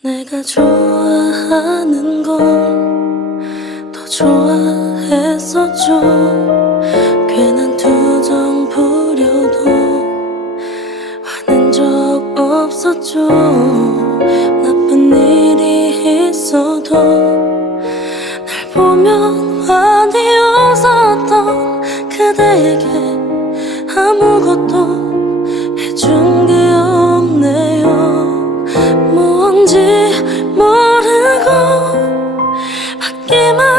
내가 좋아하는 걸더 좋아했었죠. 괜한 투정 부려도 화낸 적 없었죠. 나쁜 일이 있어도 날 보면 많이 웃었던 그대에게 아무것도 받기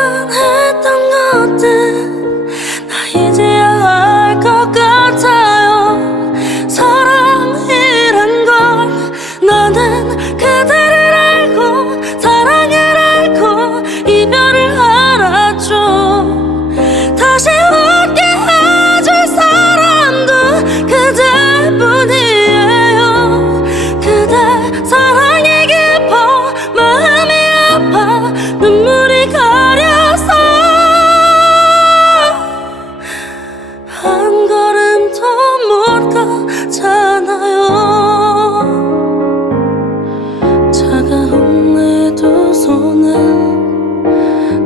손은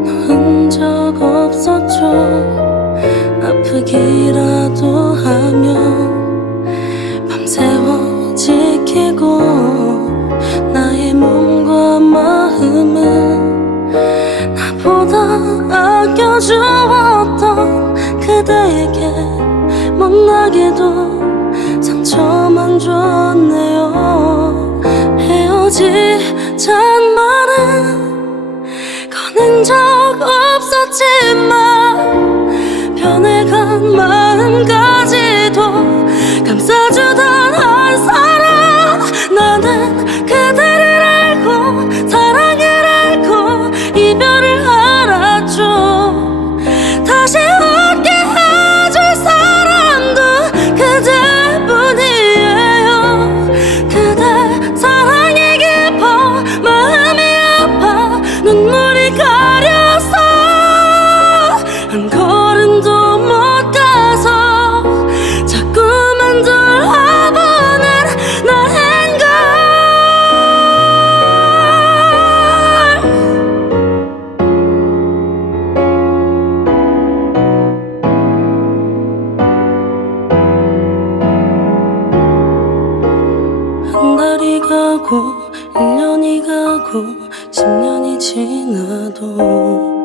놓은 적 없었죠. 아프기라도 하면 밤새워 지키고 나의 몸과 마음은 나보다 아껴주었던 그대에게 못나게도 상처만 줬네 이별을 알았죠 다시 웃게 해줄 사람도 그대뿐이에요. 그대 사랑이 깊어 마음이 아파. 눈물 가고 일 년이 가고 십 년이 지나도